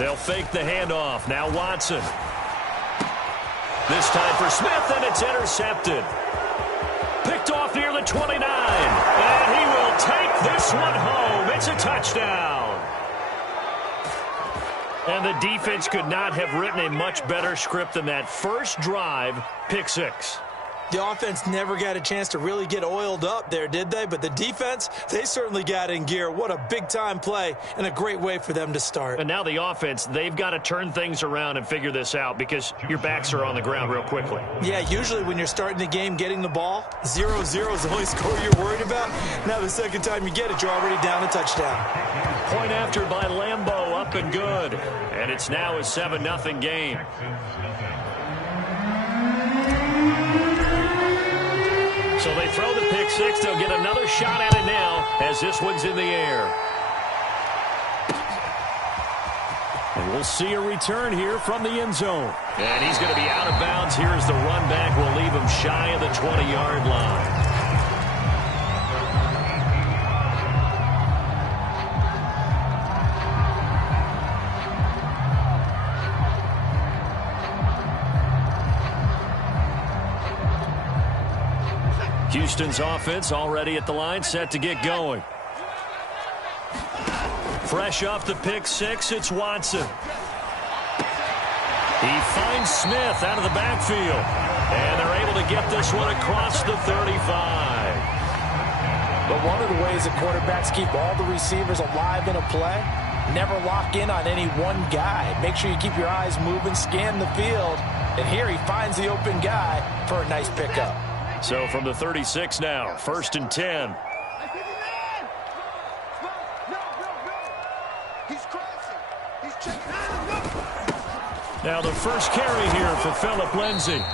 They'll fake the handoff. Now Watson. This time for Smith, and it's intercepted. Picked off near the 29. And he will take this one home. It's a touchdown. And the defense could not have written a much better script than that first drive, pick six. The offense never got a chance to really get oiled up there, did they? But the defense, they certainly got in gear. What a big-time play and a great way for them to start. And now the offense, they've got to turn things around and figure this out because your backs are on the ground real quickly. Yeah, usually when you're starting the game getting the ball, 0-0 is the only score you're worried about. Now the second time you get it, you're already down a touchdown. Point after by Lambeau, up and good. And it's now a 7-0 game. So they throw the pick six. They'll get another shot at it now as this one's in the air. And we'll see a return here from the end zone. And he's going to be out of bounds. Here's the run back. We'll leave him shy of the 20-yard line. Houston's offense already at the line, set to get going. Fresh off the pick six, it's Watson. He finds Smith out of the backfield. And they're able to get this one across the 35. But one of the ways that quarterbacks keep all the receivers alive in a play, never lock in on any one guy. Make sure you keep your eyes moving, scan the field. And here he finds the open guy for a nice pickup. So from the 36 now, 1st and 10. Now the first carry here for Phillip Lindsay.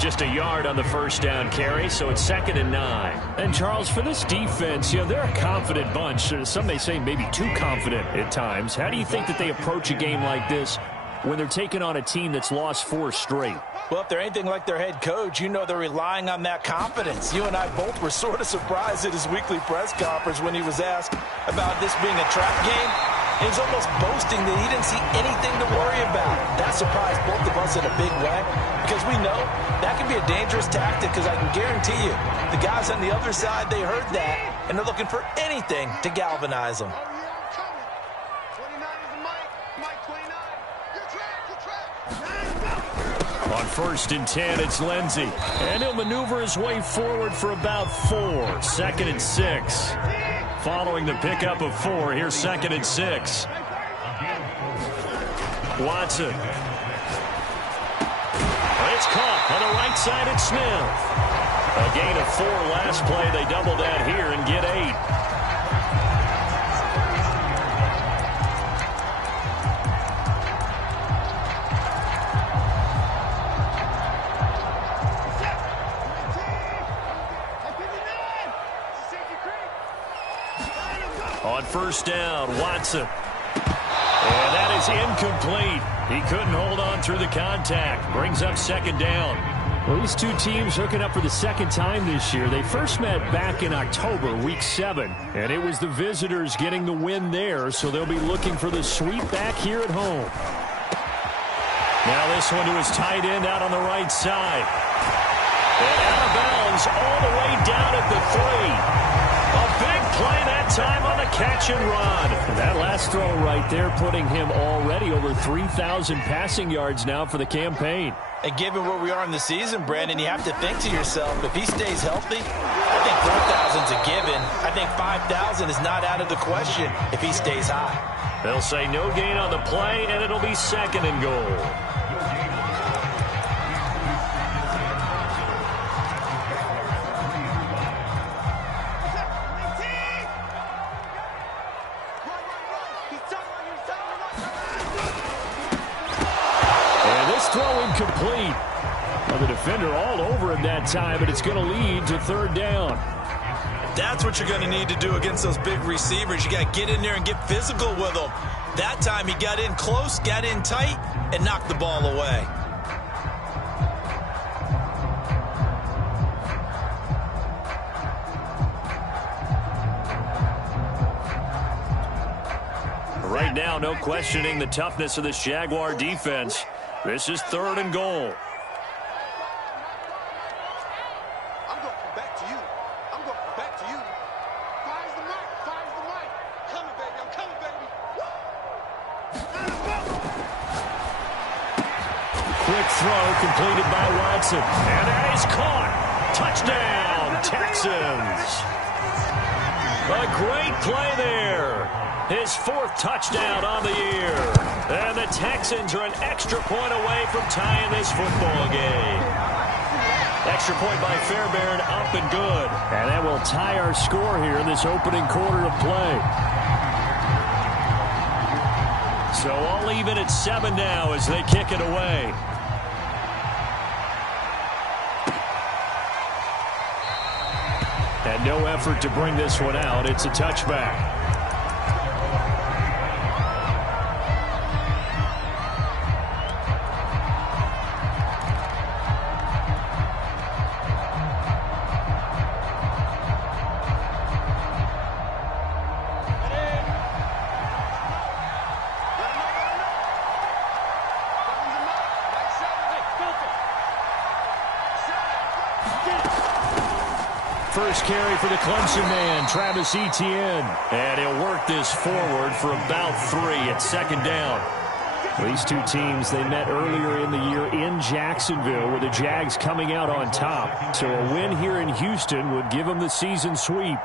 Just a yard on the first down carry, so it's 2nd and 9. And Charles, for this defense, you know, they're a confident bunch. Some may say maybe too confident at times. How do you think that they approach a game like this when they're taking on a team that's lost 4 straight? Well, if they're anything like their head coach, you know they're relying on that confidence. You and I both were sort of surprised at his weekly press conference when he was asked about this being a trap game. And he's almost boasting that he didn't see anything to worry about. That surprised both of us in a big way because we know that can be a dangerous tactic because I can guarantee you the guys on the other side, they heard that, and they're looking for anything to galvanize them. On 1st and 10, it's Lindsay. And he'll maneuver his way forward for about 4. 2nd and 6. Following the pickup of 4, here's 2nd and 6. Watson. And it's caught on the right side at Smith. A gain of 4 last play. They double that here and get 8. On 1st down, Watson. And that is incomplete. He couldn't hold on through the contact. Brings up 2nd down. Well, these two teams hooking up for the 2nd time this year. They first met back in October, week 7. And it was the visitors getting the win there, so they'll be looking for the sweep back here at home. Now this one to his tight end out on the right side. And out of bounds all the way down at the 3. A big play that time on the catch and run. That last throw right there putting him already over 3,000 passing yards now for the campaign. And given where we are in the season, Brandon, you have to think to yourself, if he stays healthy, I think 4,000's a given. I think 5,000 is not out of the question if he stays high. They'll say no gain on the play, and it'll be 2nd and goal. Throw incomplete. Well, the defender all over him that time, but it's going to lead to 3rd down. That's what you're going to need to do against those big receivers. You got to get in there and get physical with them. That time he got in close, got in tight, and knocked the ball away. Right now, no questioning the toughness of this Jaguar defense. This is 3rd and goal. I'm going back to you. I'm going back to you. Fires the mic. Fires the mic. Coming, baby. I'm coming, baby. Quick throw completed by Watson. And that is caught. Touchdown, Texans. A great play there. His 4th touchdown on the year. And the Texans are an extra point away from tying this football game. Extra point by Fairbairn, up and good. And that will tie our score here in this opening quarter of play. So I'll leave it at 7 now as they kick it away. And no effort to bring this one out. It's a touchback. First carry for the Clemson man, Travis Etienne. And he'll work this forward for about 3 at 2nd down. These two teams, they met earlier in the year in Jacksonville with the Jags coming out on top. So a win here in Houston would give them the season sweep.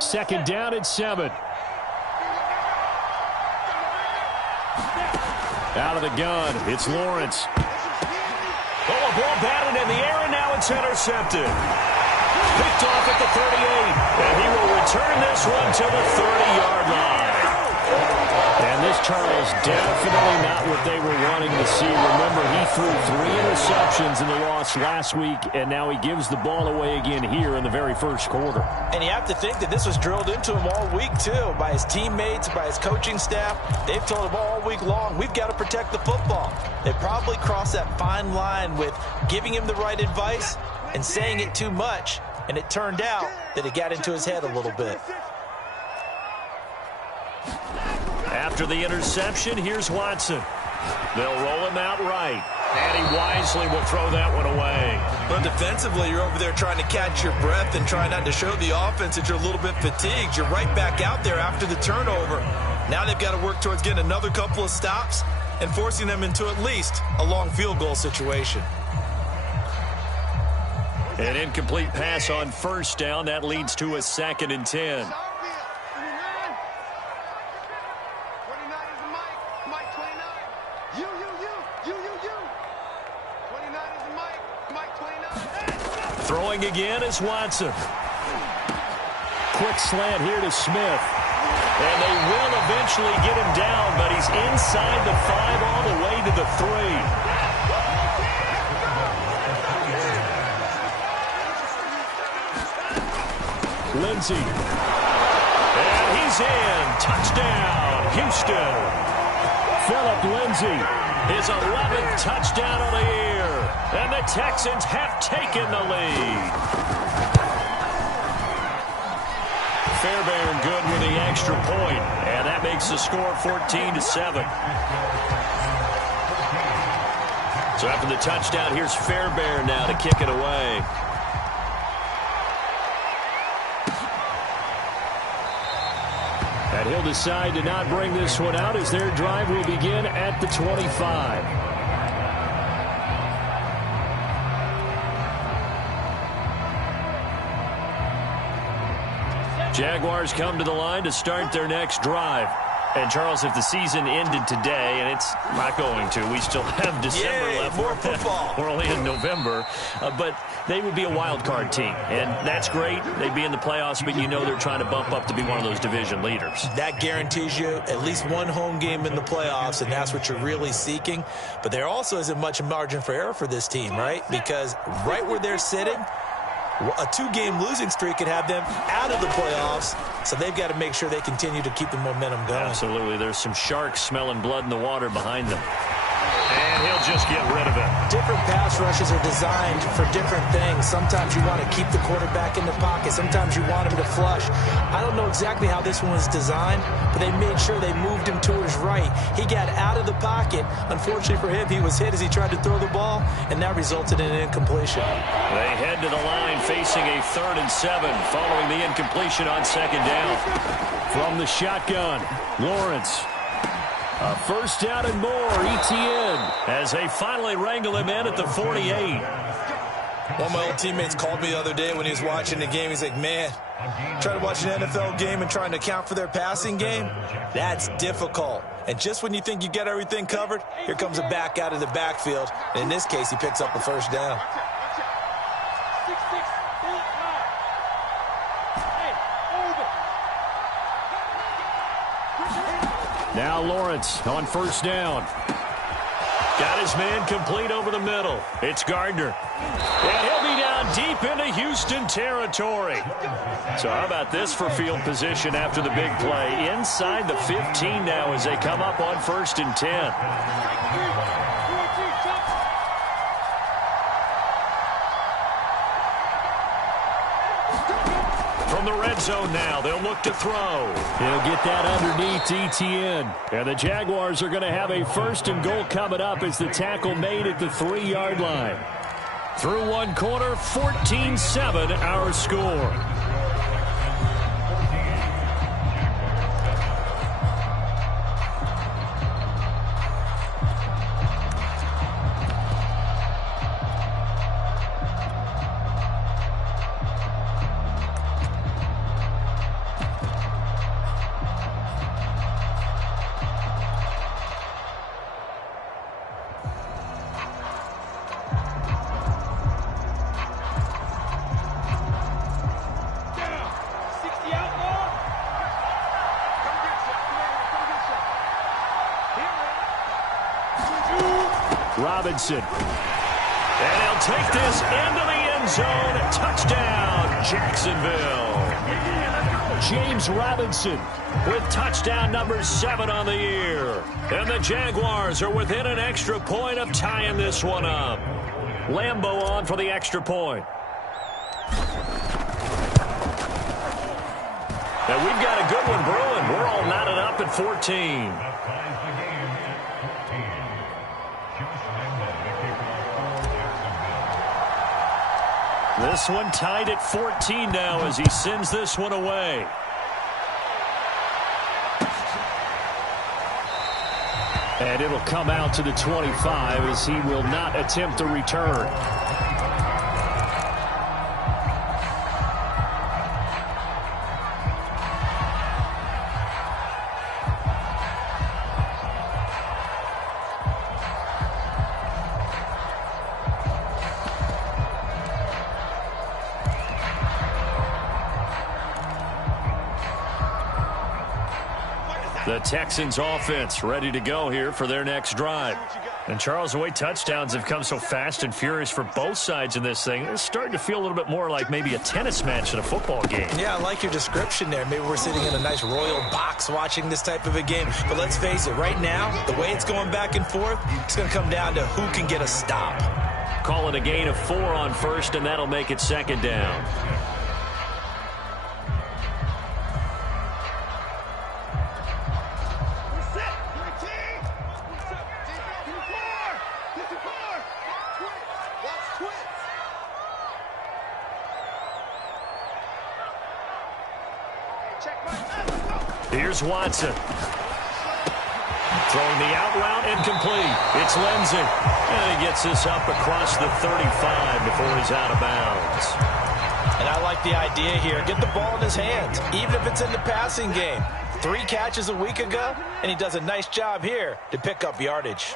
Second down at 7. Out of the gun, it's Lawrence. Oh, a ball batted in the air, and now it's intercepted. Picked off at the 38, and he will return this one to the 30-yard line. And this, Charles, definitely not what they were wanting to see. Remember, he threw 3 interceptions in the loss last week, and now he gives the ball away again here in the very first quarter. And you have to think that this was drilled into him all week, too, by his teammates, by his coaching staff. They've told him all week long, we've got to protect the football. They probably crossed that fine line with giving him the right advice and saying it too much, and it turned out that it got into his head a little bit. After the interception, here's Watson. They'll roll him out right. And he wisely will throw that one away. But defensively, you're over there trying to catch your breath and try not to show the offense that you're a little bit fatigued. You're right back out there after the turnover. Now they've got to work towards getting another couple of stops and forcing them into at least a long field goal situation. An incomplete pass on 1st down. That leads to a 2nd and 10. Throwing again is Watson. Quick slant here to Smith. And they will eventually get him down, but he's inside the 5 all the way to the 3. Lindsey. And he's in. Touchdown, Houston. Phillip Lindsey. His 11th touchdown of the year. And the Texans have taken the lead. Fairbairn good with the extra point, and that makes the score 14-7. So after the touchdown, here's Fairbairn now to kick it away. And he'll decide to not bring this one out as their drive will begin at the 25. Jaguars come to the line to start their next drive. And, Charles, if the season ended today, and it's not going to, we still have December left. More football. We're only in November. But they would be a wild card team. And that's great. They'd be in the playoffs, but you know they're trying to bump up to be one of those division leaders. That guarantees you at least one home game in the playoffs, and that's what you're really seeking. But there also isn't much margin for error for this team, right? Because right where they're sitting, A 2-game losing streak could have them out of the playoffs, so they've got to make sure they continue to keep the momentum going. Absolutely. There's some sharks smelling blood in the water behind them. And he'll just get rid of it. Different pass rushes are designed for different things. Sometimes you want to keep the quarterback in the pocket. Sometimes you want him to flush. I don't know exactly how this one was designed, but they made sure they moved him to his right. He got out of the pocket. Unfortunately for him, he was hit as he tried to throw the ball, and that resulted in an incompletion. They head to the line facing a 3rd and 7 following the incompletion on 2nd down. From the shotgun, Lawrence. A 1st down and more, ETN, as they finally wrangle him in at the 48. One of my old teammates called me the other day when he was watching the game. He's like, man, trying to watch an NFL game and trying to account for their passing game, that's difficult. And just when you think you get everything covered, here comes a back out of the backfield. And in this case, he picks up a 1st down. Now Lawrence on 1st down. Got his man complete over the middle. It's Gardner. And he'll be down deep into Houston territory. So how about this for field position after the big play? Inside the 15 now as they come up on 1st and 10. From the red zone now, they'll look to throw. He'll get that underneath ETN. And the Jaguars are going to have a 1st and goal coming up as the tackle made at the 3-yard line. Through 1 quarter, 14-7 our score. Robinson. And he'll take this into the end zone. Touchdown, Jacksonville. James Robinson with touchdown number 7 on the year. And the Jaguars are within an extra point of tying this one up. Lambeau on for the extra point. And we've got a good one brewing. We're all knotted up at 14. This one tied at 14 now as he sends this one away. And it'll come out to the 25 as he will not attempt a return. The Texans offense ready to go here for their next drive. And Charles, the way touchdowns have come so fast and furious for both sides in this thing, it's starting to feel a little bit more like maybe a tennis match in a football game. Yeah, I like your description there. Maybe we're sitting in a nice royal box watching this type of a game. But let's face it, right now, the way it's going back and forth, it's going to come down to who can get a stop. Call it a gain of 4 on 1st, and that'll make it 2nd down. Here's Watson. Throwing the out route incomplete. It's Lindsey. And he gets this up across the 35 before he's out of bounds. And I like the idea here. Get the ball in his hands, even if it's in the passing game. 3 catches a week ago, and he does a nice job here to pick up yardage.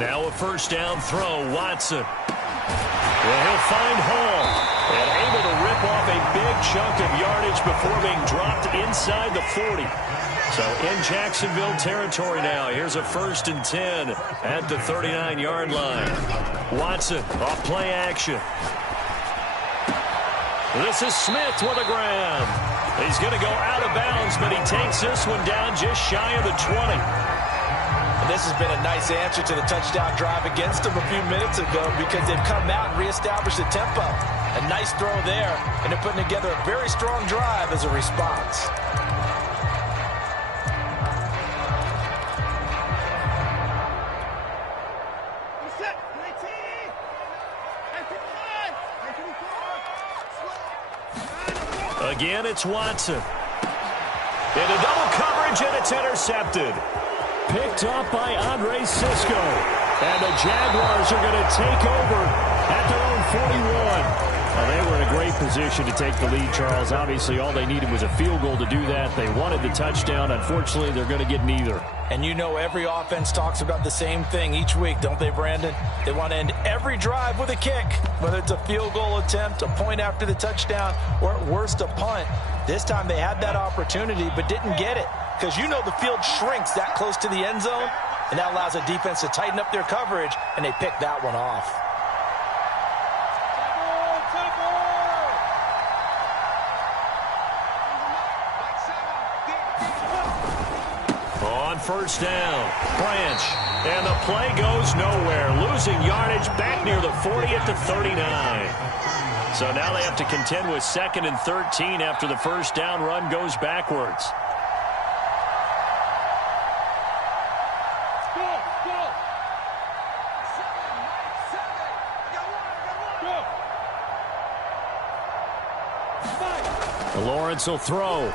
Now a 1st down throw, Watson. Well, he'll find Hall. And able to rip off a big chunk of yardage before being dropped inside the 40. So in Jacksonville territory now. Here's a 1st and 10 at the 39-yard line. Watson off play action. This is Smith with a grab. He's going to go out of bounds, but he takes this one down just shy of the 20. And this has been a nice answer to the touchdown drive against them a few minutes ago because they've come out and reestablished the tempo. A nice throw there, and they're putting together a very strong drive as a response. Again, it's Watson. Into double coverage, and it's intercepted. Picked up by Andre Cisco. And the Jaguars are going to take over at their own 41. Well, they were in a great position to take the lead, Charles. Obviously, all they needed was a field goal to do that. They wanted the touchdown. Unfortunately, they're going to get neither. And you know every offense talks about the same thing each week, don't they, Brandon? They want to end every drive with a kick, whether it's a field goal attempt, a point after the touchdown, or at worst a punt. This time they had that opportunity but didn't get it because you know the field shrinks that close to the end zone, and that allows the defense to tighten up their coverage, and they picked that one off. On 1st down, Branch, and the play goes nowhere, losing yardage back near the 40 at the 39. So now they have to contend with 2nd and 13 after the 1st down run goes backwards. Lawrence will throw.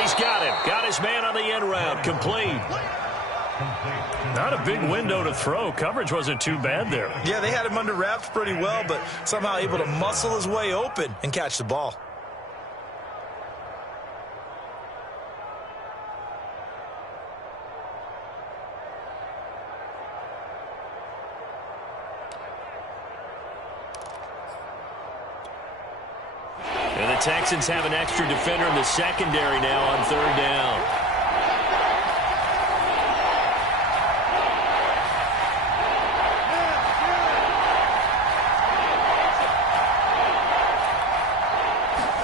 He's got him. Got his man on the end route. Complete. Not a big window to throw. Coverage wasn't too bad there. Yeah, they had him under wraps pretty well, but somehow able to muscle his way open and catch the ball. And the Texans have an extra defender in the secondary now on 3rd down.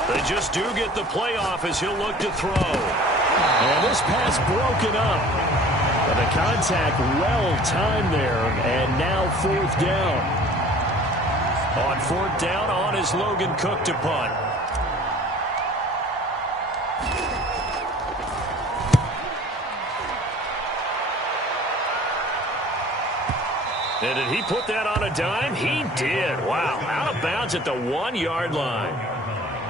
They just do get the playoff as he'll look to throw. And this pass broken up. But the contact well timed there, and now 4th down. On 4th down, on is Logan Cook to punt. And did he put that on a dime? He did. Wow, out of bounds at the 1-yard line.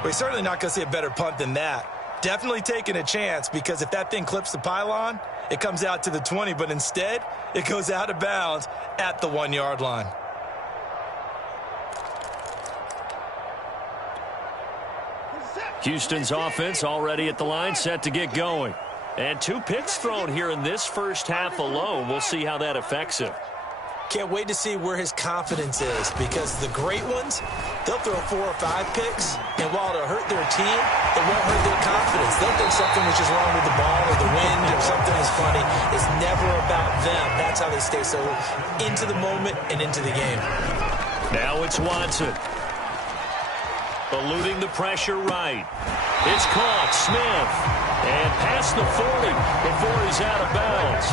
We're certainly not going to see a better punt than that. Definitely taking a chance because if that thing clips the pylon, it comes out to the 20, but instead it goes out of bounds at the 1-yard line. Houston's offense already at the line, set to get going. And 2 picks thrown here in this first half alone. We'll see how that affects him. Can't wait to see where his confidence is because the great ones, they'll throw 4 or 5 picks, and while it'll hurt their team, it won't hurt their confidence. They'll think something was just wrong with the ball or the wind or something is funny. It's never about them. That's how they stay so into the moment and into the game. Now it's Watson. Eluding the pressure right. It's caught. Smith. And past the 40 before he's out of bounds.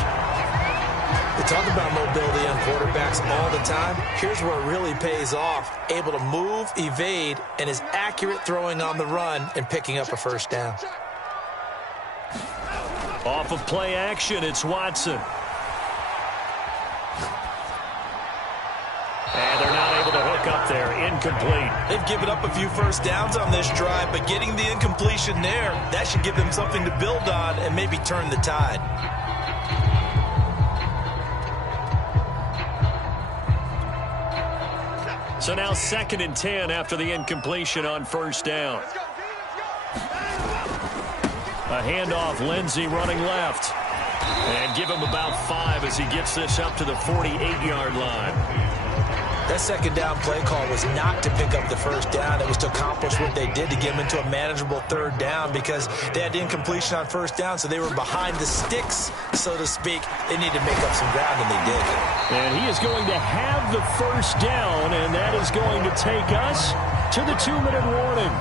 We talk about mobility on quarterbacks all the time. Here's where it really pays off. Able to move, evade, and is accurate throwing on the run and picking up a 1st down. Off of play action, it's Watson. And they're not able to hook up there. Incomplete. They've given up a few 1st downs on this drive, but getting the incompletion there, that should give them something to build on and maybe turn the tide. So now 2nd and 10 after the incompletion on 1st down. A handoff, Lindsey running left. And give him about 5 as he gets this up to the 48-yard line. That second down play call was not to pick up the first down. It was to accomplish what they did to get them into a manageable third down because they had incompletion on first down, so they were behind the sticks, so to speak. They needed to make up some ground, and they did. And he is going to have the first down, and that is going to take us to the 2-minute warning.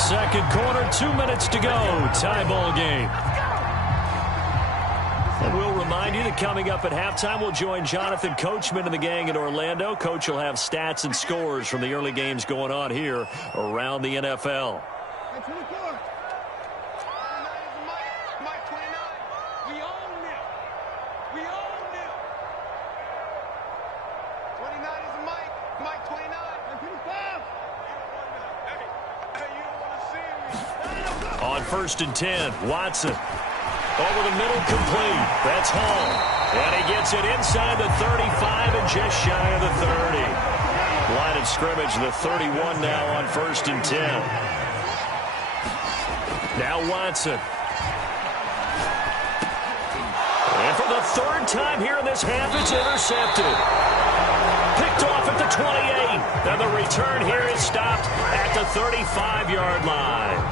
Second quarter, 2 minutes to go. Tie ball game. And we'll remind you that coming up at halftime, we'll join Jonathan Coachman and the gang in Orlando. Coach will have stats and scores from the early games going on here around the NFL. On 1st and 10, Watson. Over the middle, complete. That's Hall. And he gets it inside the 35 and just shy of the 30. Line of scrimmage, the 31 now on 1st and 10. Now Watson. And for the third time here in this half, it's intercepted. Picked off at the 28. And the return here is stopped at the 35-yard line.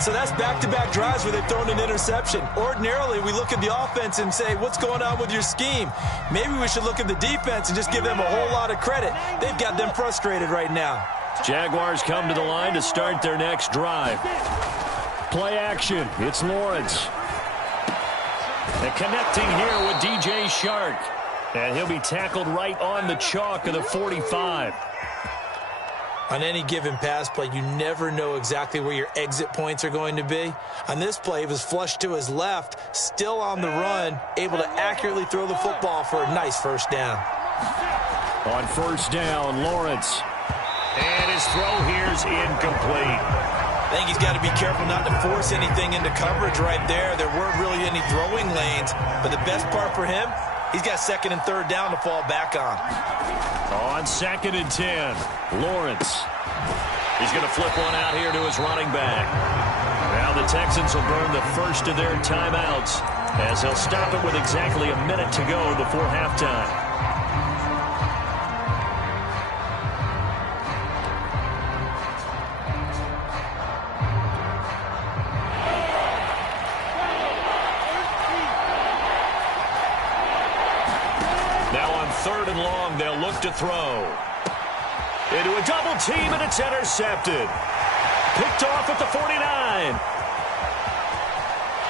So that's back-to-back drives where they've thrown an interception. Ordinarily, we look at the offense and say, what's going on with your scheme? Maybe we should look at the defense and just give them a whole lot of credit. They've got them frustrated right now. Jaguars come to the line to start their next drive. Play action. It's Lawrence. And connecting here with DJ Shark. And he'll be tackled right on the chalk of the 45. On any given pass play, you never know exactly where your exit points are going to be. On this play, he was flushed to his left, still on the run, able to accurately throw the football for a nice first down. On 1st down, Lawrence. And his throw here's incomplete. I think he's got to be careful not to force anything into coverage right there. There weren't really any throwing lanes, but the best part for him, he's got 2nd and 3rd down to fall back on. On 2nd and 10, Lawrence. He's going to flip one out here to his running back. Now the Texans will burn the first of their timeouts as they'll stop it with exactly a minute to go before halftime. Now on 3rd and long, they'll look to throw. Into a double team, and it's intercepted. Picked off at the 49.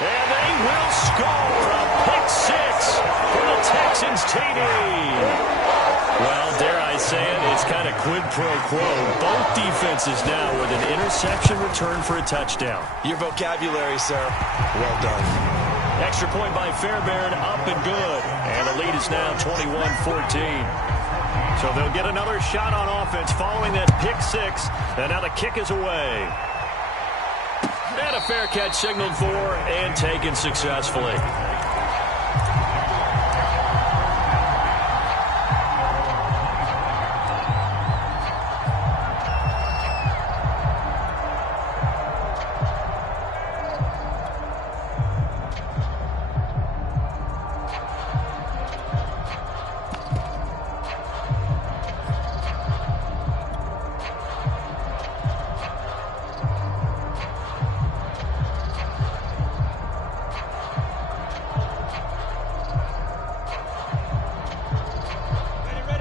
And they will score a pick 6 for the Texans TD. Well, dare I say it, it's kind of quid pro quo. Both defenses now with an interception return for a touchdown. Your vocabulary, sir. Well done. Extra point by Fairbairn, up and good. And the lead is now 21-14. So they'll get another shot on offense following that pick 6. And now the kick is away. And a fair catch signaled for and taken successfully.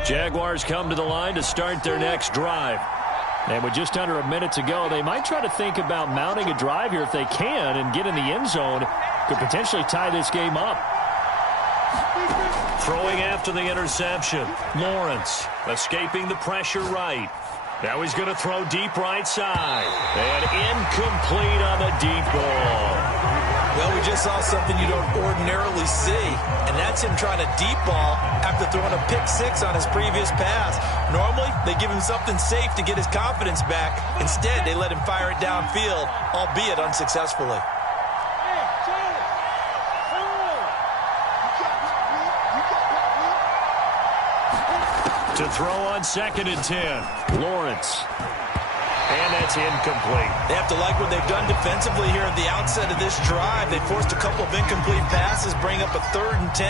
Jaguars come to the line to start their next drive. And with just under a minute to go, they might try to think about mounting a drive here if they can and get in the end zone. Could potentially tie this game up. Throwing after the interception. Lawrence escaping the pressure right. Now he's going to throw deep right side. And incomplete on the deep ball. Well, we just saw something you don't ordinarily see, and that's him trying to deep ball after throwing a pick 6 on his previous pass. Normally, they give him something safe to get his confidence back. Instead, they let him fire it downfield, albeit unsuccessfully. To throw on 2nd and 10, Lawrence. And that's incomplete. They have to like what they've done defensively here at the outset of this drive. They forced a couple of incomplete passes, bring up a 3rd and 10.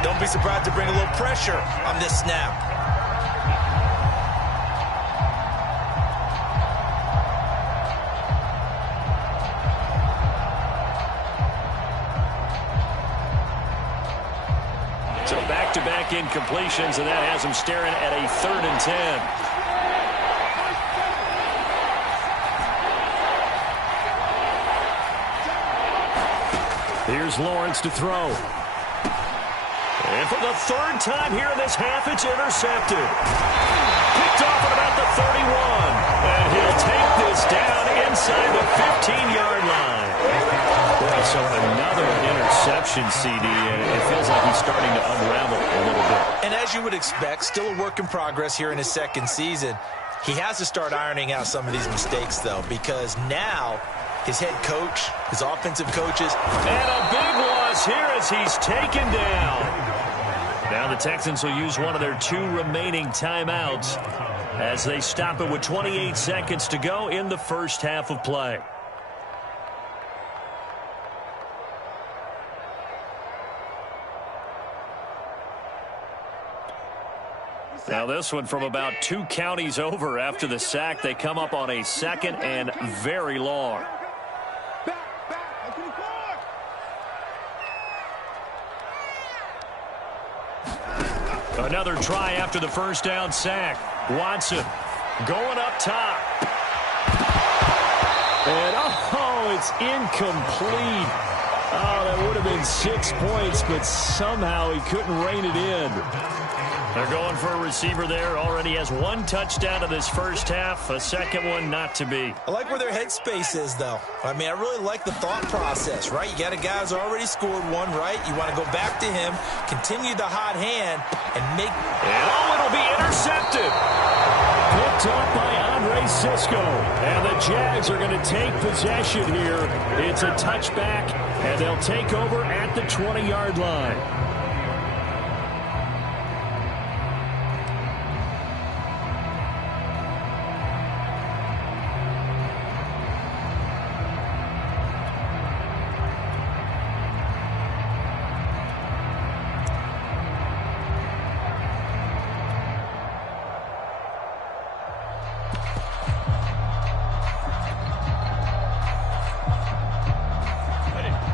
Don't be surprised to bring a little pressure on this snap. back-to-back incompletions, and that has them staring at a 3rd and 10. Here's Lawrence to throw. And for the 3rd time here in this half, it's intercepted. Picked off at about the 31. And he'll take this down inside the 15-yard line. Boy, so another interception, CD, and it feels like he's starting to unravel a little bit. And as you would expect, still a work in progress here in his 2nd season. He has to start ironing out some of these mistakes, though, because now his head coach, his offensive coaches. And a big loss here as he's taken down. Now the Texans will use one of their 2 remaining timeouts as they stop it with 28 seconds to go in the first half of play. Now this one from about 2 counties over after the sack. They come up on a 2nd and very long. Another try after the first down sack. Watson going up top. And, it's incomplete. Oh, that would have been 6 points, but somehow he couldn't rein it in. They're going for a receiver there. Already has 1 touchdown in this first half. A 2nd one not to be. I like where their headspace is, though. I mean, I really like the thought process, right? You got a guy who's already scored 1, right? You want to go back to him, continue the hot hand, and make... And, it'll be intercepted. Picked up by Andre Sisco. And the Jags are going to take possession here. It's a touchback, and they'll take over at the 20-yard line.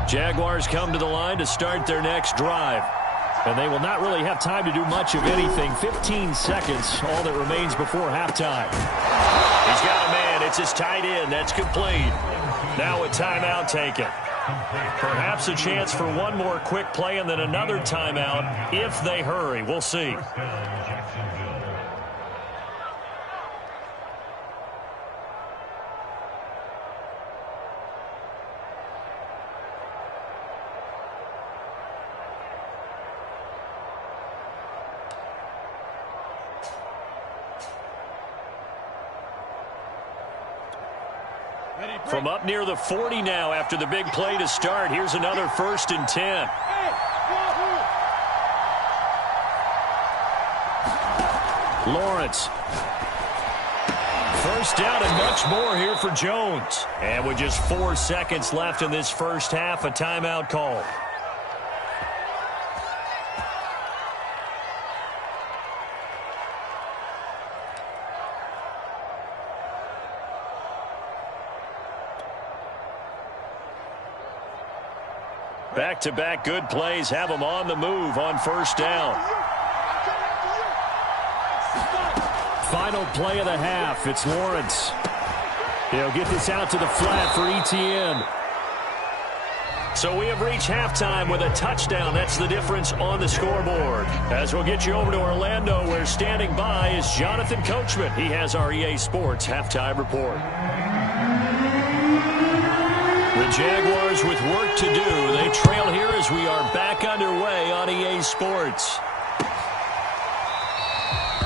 Jaguars come to the line to start their next drive. And they will not really have time to do much of anything. 15 seconds, all that remains before halftime. He's got a man. It's his tight end. That's complete. Now a timeout taken. Perhaps a chance for one more quick play and then another timeout if they hurry. We'll see. From up near the 40 now after the big play to start. Here's another 1st and 10. Lawrence. First down and much more here for Jones. And with just 4 seconds left in this first half, a timeout call. Back-to-back good plays have them on the move on first down. Final play of the half. It's Lawrence. He'll get this out to the flat for Etienne. So we have reached halftime with a touchdown. That's the difference on the scoreboard. As we'll get you over to Orlando, where standing by is Jonathan Coachman. He has our EA Sports halftime report. The Jaguars with work to do. They trail here as we are back underway on EA Sports.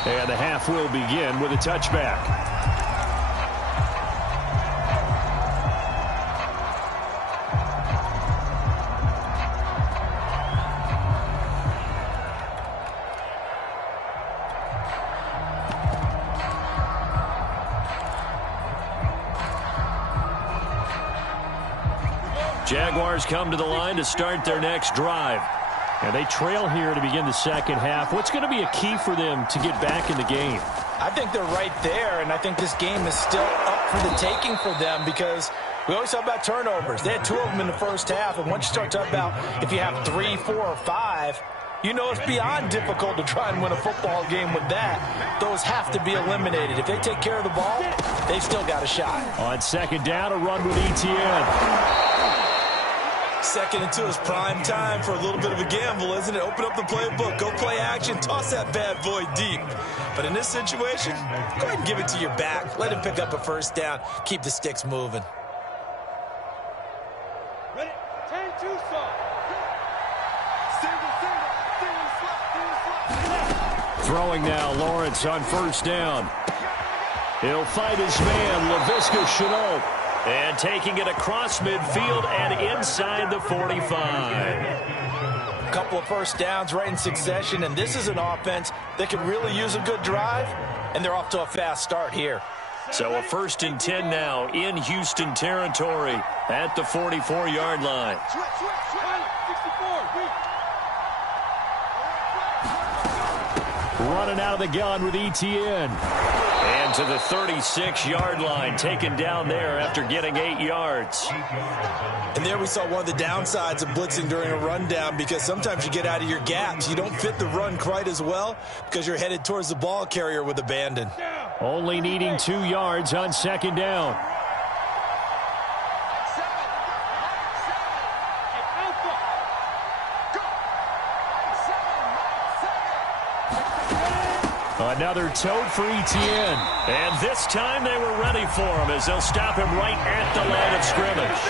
And the half will begin with a touchback. Jaguars come to the line to start their next drive. And they trail here to begin the second half. What's going to be a key for them to get back in the game? I think they're right there, and I think this game is still up for the taking for them because we always talk about turnovers. They had 2 of them in the first half, and once you start talking about if you have 3, 4, or 5, You know it's beyond difficult to try and win a football game with that. Those have to be eliminated. If they take care of the ball, they've still got a shot. On second down, a run with ETN. Second and 2 is prime time for a little bit of a gamble, isn't it? Open up the playbook, go play action, toss that bad boy deep. But in this situation, go ahead and give it to your back. Let him pick up a first down. Keep the sticks moving. Ready? 10-2 song. Single, slot. Throwing now, Lawrence on first down. He'll fight his man, Laviska Shenault. And taking it across midfield and inside the 45. A couple of first downs right in succession, and this is an offense that could really use a good drive, and they're off to a fast start here. So a 1st and 10 now in Houston territory at the 44-yard line. Switch. 64. Running out of the gun with ETN. And to the 36-yard line, taken down there after getting 8 yards. And there we saw one of the downsides of blitzing during a rundown, because sometimes you get out of your gaps. You don't fit the run quite as well because you're headed towards the ball carrier with abandon. Only needing 2 yards on second down. Another tote for ETN. And this time they were ready for him as they'll stop him right at the line of scrimmage.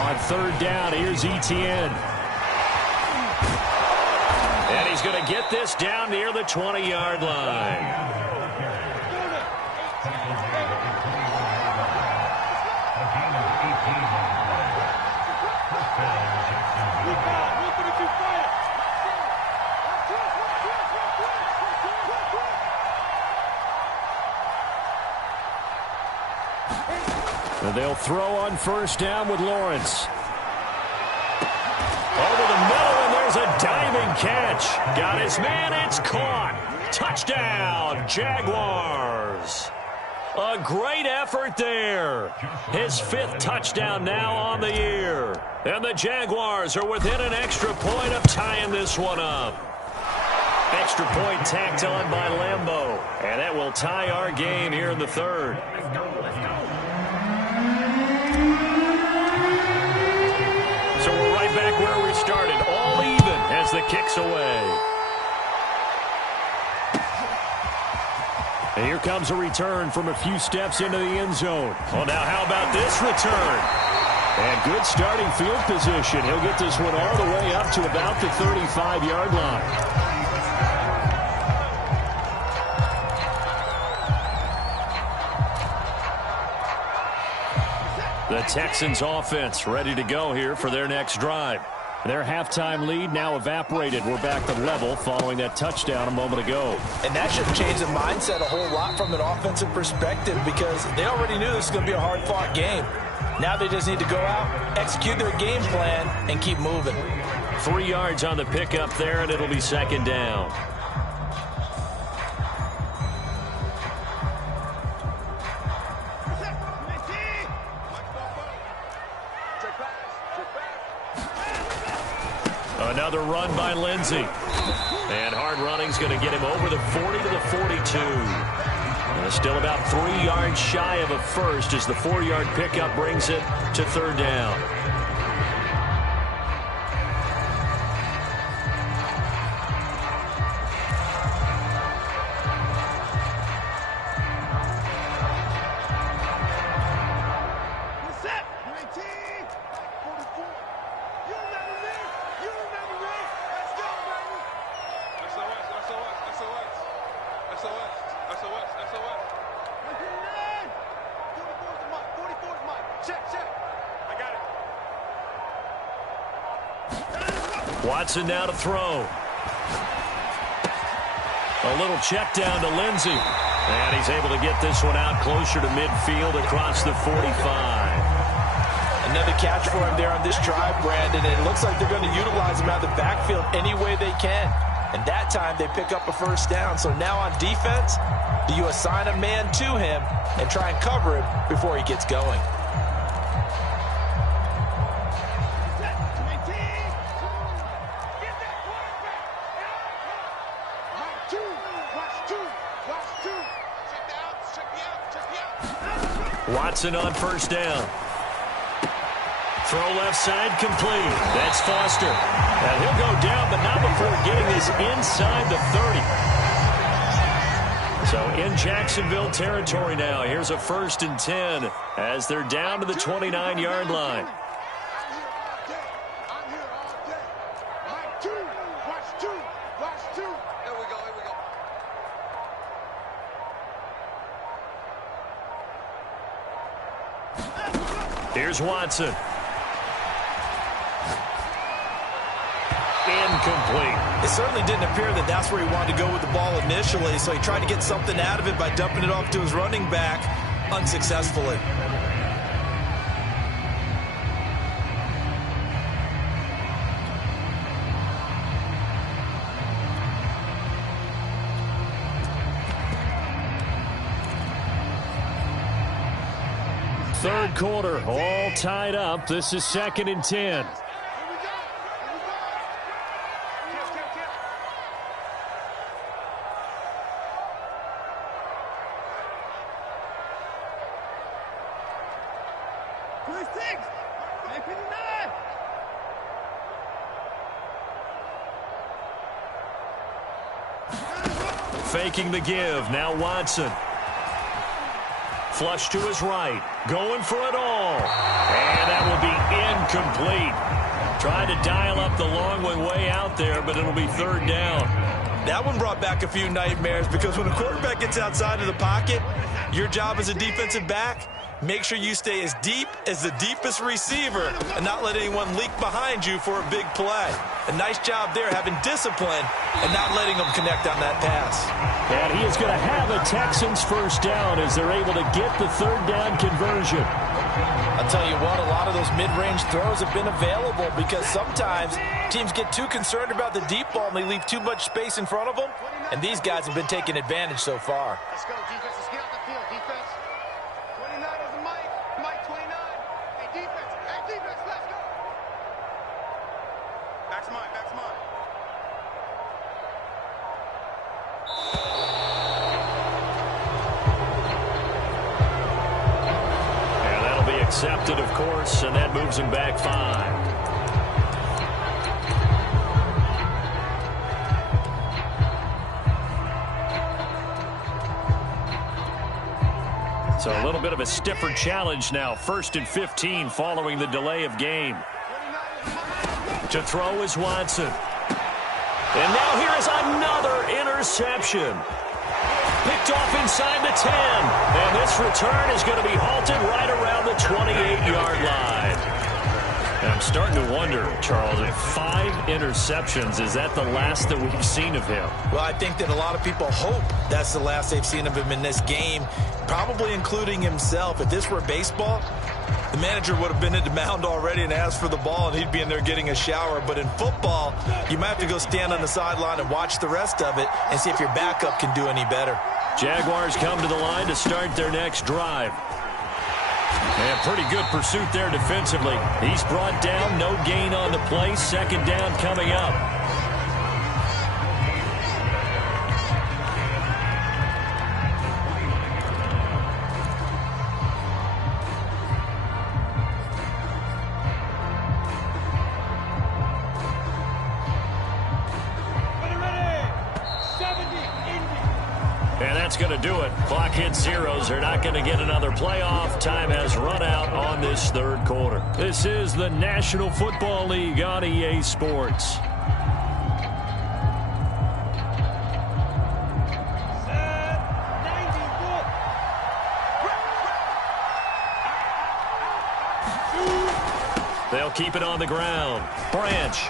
On third down, here's ETN. And he's going to get this down near the 20-yard line. And they'll throw on first down with Lawrence. Over the middle, and there's a diving catch. Got his man, it's caught. Touchdown, Jaguars. A great effort there. His 5th touchdown now on the year. And the Jaguars are within an extra point of tying this one up. Extra point tacked on by Lambeau. And that will tie our game here in the 3rd. So we're right back where we started, all even as the kick's away. And here comes a return from a few steps into the end zone. Well, now how about this return? And good starting field position. He'll get this one all the way up to about the 35-yard line. The Texans offense ready to go here for their next drive. Their halftime lead now evaporated. We're back to level following that touchdown a moment ago. And that should change the mindset a whole lot from an offensive perspective, because they already knew this was going to be a hard-fought game. Now they just need to go out, execute their game plan, and keep moving. 3 yards on the pickup there, and it'll be second down. Another run by Lindsey. And hard running's going to get him over the 40 to the 42. And still about 3 yards shy of a first as the 4-yard pickup brings it to third down. Watson now to throw. A little check down to Lindsey. And he's able to get this one out closer to midfield across the 45. Another catch for him there on this drive, Brandon. And it looks like they're going to utilize him out of the backfield any way they can. And that time they pick up a first down. So now on defense, do you assign a man to him and try and cover him before he gets going? two. Watch two. Watch two. Check the out. Check the out. Watson on first down. Throw left side complete. That's Foster. And he'll go down, but not before getting this inside the 30. So in Jacksonville territory now. Here's a 1st and 10 as they're down to the 29-yard line. I'm here all day. Mike two. Watch two. Watch two. Here we go. Here we go. Here's Watson. Incomplete. It certainly didn't appear that that's where he wanted to go with the ball initially, so he tried to get something out of it by dumping it off to his running back unsuccessfully. Third quarter, all tied up. This is 2nd and 10. Faking the give. Now Watson. Flush to his right. Going for it all. And that will be incomplete. Trying to dial up the long one way out there, but it'll be 3rd down. That one brought back a few nightmares because when a quarterback gets outside of the pocket, your job as a defensive back, make sure you stay as deep as the deepest receiver and not let anyone leak behind you for a big play. A nice job there having discipline and not letting them connect on that pass. And he is going to have a Texans 1st down as they're able to get the 3rd down conversion. I'll tell you what, a lot of those mid-range throws have been available because sometimes teams get too concerned about the deep ball and they leave too much space in front of them, and these guys have been taking advantage so far. Let's go, defense. Let's get out the field, defense. 29 is the Mike. Mike 29. Hey, defense. Hey, defense. Let's go. Back's mine. Back's mine. And that'll be accepted, of course, and that moves him back 5. So a little bit of a stiffer challenge now. 1st and 15 following the delay of game. To throw is Watson. And now here is another interception. Picked off inside the 10. And this return is going to be halted right around the 28-yard line. And I'm starting to wonder, Charles, if 5 interceptions, is that the last that we've seen of him? Well, I think that a lot of people hope that's the last they've seen of him in this game, probably including himself. If this were baseball, the manager would have been at the mound already and asked for the ball, and he'd be in there getting a shower. But in football, you might have to go stand on the sideline and watch the rest of it and see if your backup can do any better. Jaguars come to the line to start their next drive. And pretty good pursuit there defensively. He's brought down, no gain on the play. 2nd down coming up. And that's going to do it. Clock hits zeros. They're not going to get another playoff. Time has run out on this 3rd quarter. This is the National Football League on EA Sports. They'll keep it on the ground. Branch.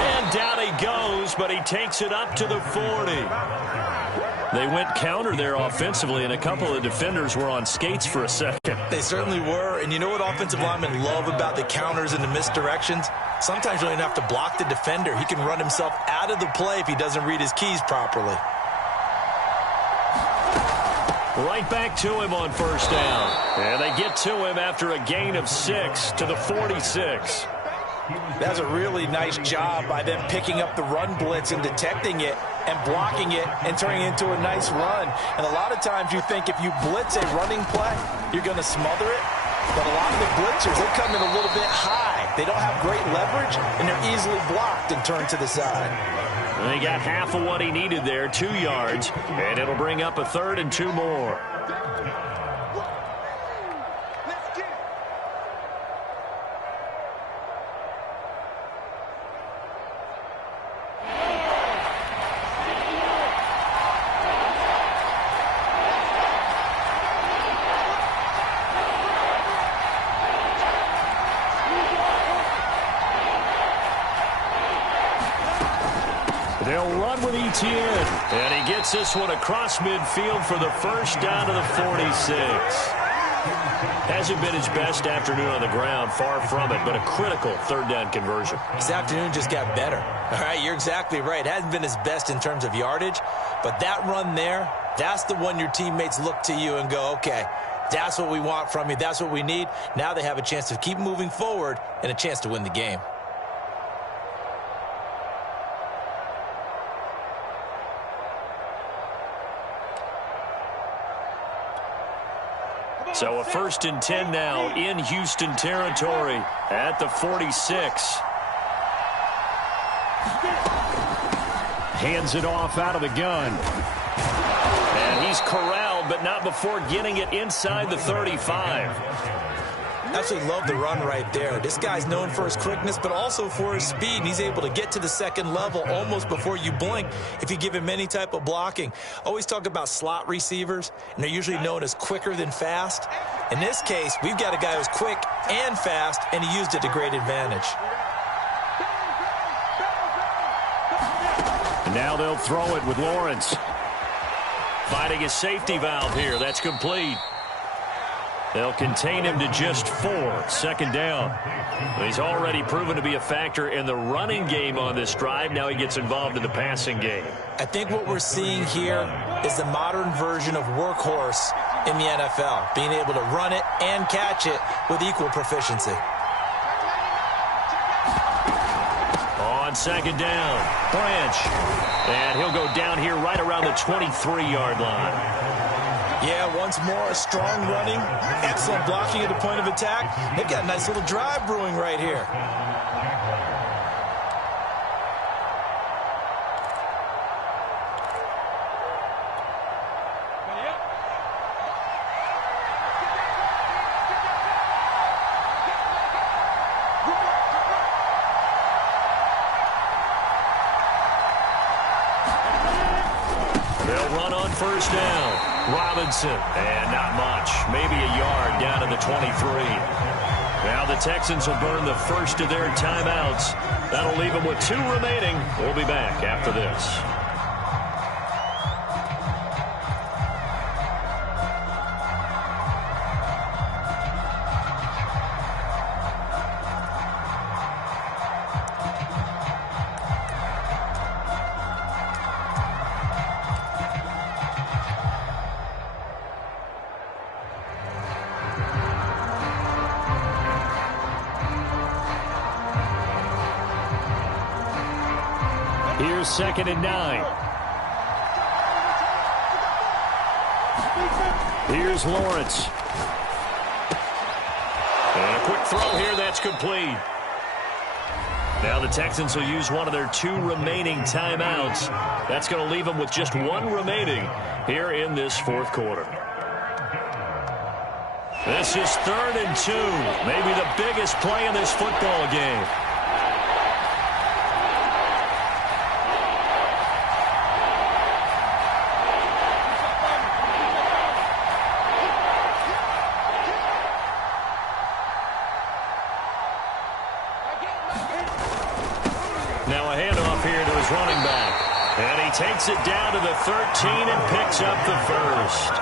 And down he goes, but he takes it up to the 40. They went counter there offensively, and a couple of defenders were on skates for a second. They certainly were, and you know what offensive linemen love about the counters and the misdirections? Sometimes you don't even have to block the defender. He can run himself out of the play if he doesn't read his keys properly. Right back to him on 1st down. And they get to him after a gain of 6 to the 46. That's a really nice job by them picking up the run blitz and detecting it. and blocking it and turning it into a nice run. And a lot of times you think if you blitz a running play, you're going to smother it. But a lot of the blitzers, they come in a little bit high. They don't have great leverage, and they're easily blocked and turned to the side. And they got half of what he needed there, 2 yards, and it'll bring up a 3rd and 2 more. They'll run with Etienne. And he gets this one across midfield for the first down to the 46. Hasn't been his best afternoon on the ground, far from it, but a critical 3rd down conversion. This afternoon just got better. All right, you're exactly right. It hasn't been his best in terms of yardage, but that run there, that's the one your teammates look to you and go, okay, that's what we want from you. That's what we need. Now they have a chance to keep moving forward and a chance to win the game. So a 1st and 10 now in Houston territory at the 46. Hands it off out of the gun. And he's corralled, but not before getting it inside the 35. Absolutely love the run right there. This guy's known for his quickness, but also for his speed. And he's able to get to the second level almost before you blink if you give him any type of blocking. Always talk about slot receivers, and they're usually known as quicker than fast. In this case, we've got a guy who's quick and fast, and he used it to great advantage. And now they'll throw it with Lawrence. Finding his safety valve here. That's complete. They'll contain him to just 4. 2nd down. He's already proven to be a factor in the running game on this drive. Now he gets involved in the passing game. I think what we're seeing here is the modern version of workhorse in the NFL, being able to run it and catch it with equal proficiency. On 2nd down, Branch. And he'll go down here right around the 23-yard line. Yeah, once more, strong running, excellent blocking at the point of attack. They've got a nice little drive brewing right here. They'll run on 1st down. Robinson, and not much. Maybe a yard down to the 23. Now the Texans will burn the first of their timeouts. That'll leave them with 2 remaining. We'll be back after this. Here's 2nd and 9. Here's Lawrence. And a quick throw here, that's complete. Now the Texans will use one of their 2 remaining timeouts. That's going to leave them with just 1 remaining here in this 4th quarter. This is 3rd and 2. Maybe the biggest play in this football game. Now a handoff here to his running back. And he takes it down to the 13 and picks up the first.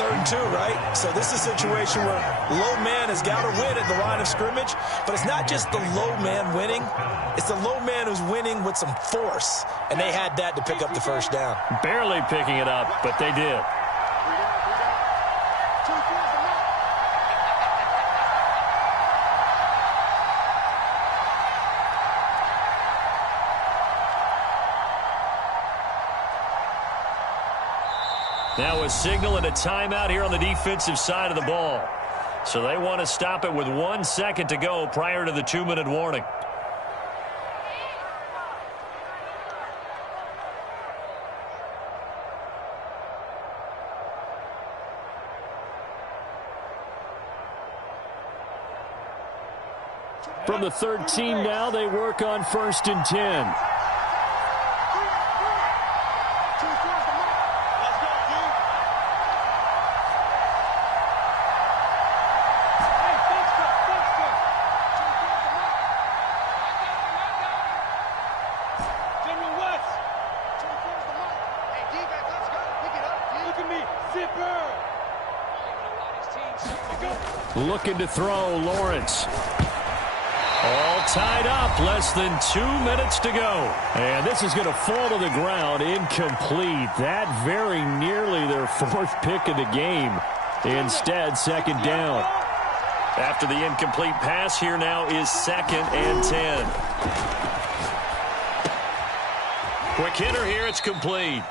3rd and 2, right? So this is a situation where low man has got to win at the line of scrimmage. But it's not just the low man winning. It's the low man who's winning with some force. And they had that to pick up the first down. Barely picking it up, but they did. Now a signal and a timeout here on the defensive side of the ball. So they want to stop it with 1 second to go prior to the 2-minute warning. From the 13 now, they work on 1st and 10. Looking to throw, Lawrence. All tied up, less than 2 minutes to go. And this is going to fall to the ground, incomplete. That very nearly their 4th pick of the game. Instead, 2nd down. After the incomplete pass, here now is 2nd and 10. Quick hitter here, it's complete.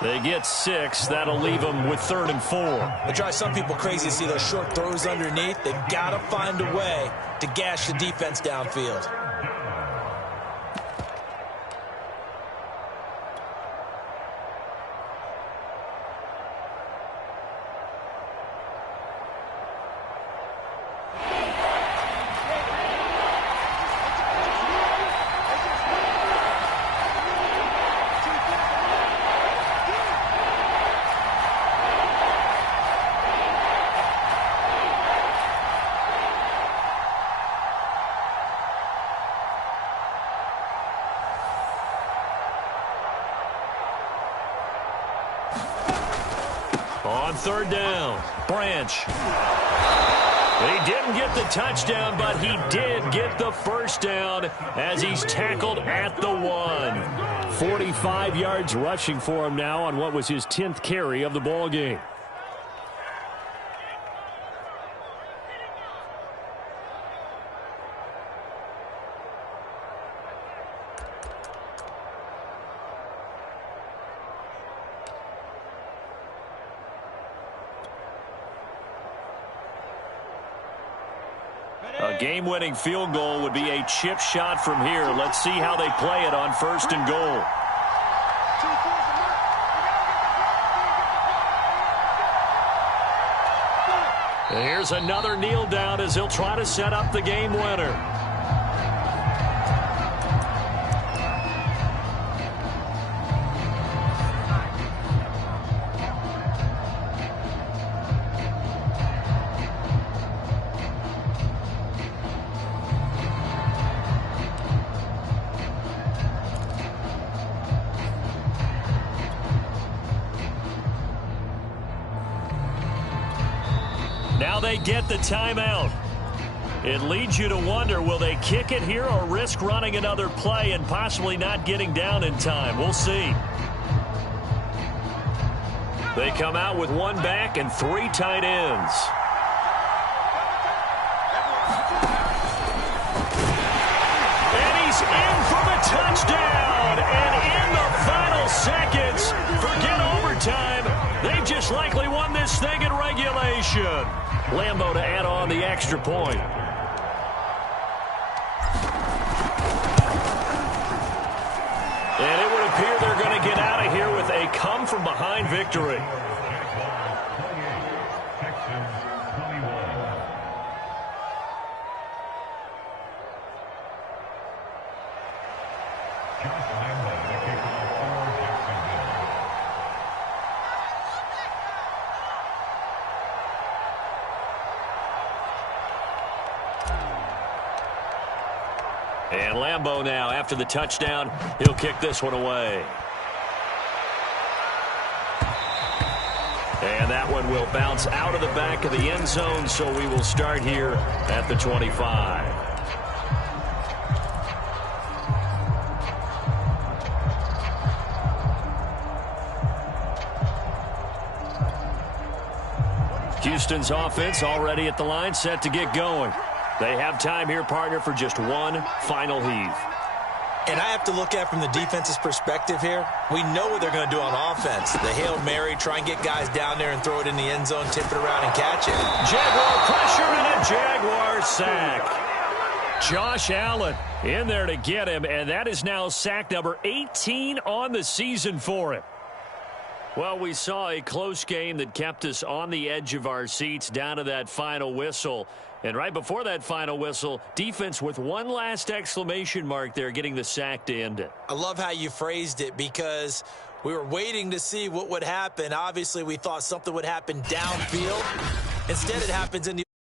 They get 6. That'll leave them with 3rd and 4. It drives some people crazy to see those short throws underneath. They've got to find a way to gash the defense downfield. On 3rd down, Branch. He didn't get the touchdown, but he did get the 1st down as he's tackled at the 1. 45 yards rushing for him now on what was his 10th carry of the ball game. A game-winning field goal would be a chip shot from here. Let's see how they play it on 1st and goal. And here's another kneel down as he'll try to set up the game winner. Now they get the timeout. It leads you to wonder, will they kick it here or risk running another play and possibly not getting down in time? We'll see. They come out with 1 back and 3 tight ends. And he's in for the touchdown. And in the final seconds, forget overtime. They've just likely won this thing in regulation. Lambeau to add on the extra point. And it would appear they're going to get out of here with a come-from-behind victory. And Lambeau now, after the touchdown, he'll kick this one away. And that one will bounce out of the back of the end zone, so we will start here at the 25. Houston's offense already at the line, set to get going. They have time here, partner, for just one final heave. And I have to look at from the defense's perspective here. We know what they're going to do on offense. The Hail Mary, try and get guys down there and throw it in the end zone, tip it around and catch it. Jaguar pressure and a Jaguar sack. Josh Allen in there to get him, and that is now sack number 18 on the season for him. Well, we saw a close game that kept us on the edge of our seats down to that final whistle. And right before that final whistle, defense with one last exclamation mark there, getting the sack to end it. I love how you phrased it because we were waiting to see what would happen. Obviously, we thought something would happen downfield. Instead, it happens in the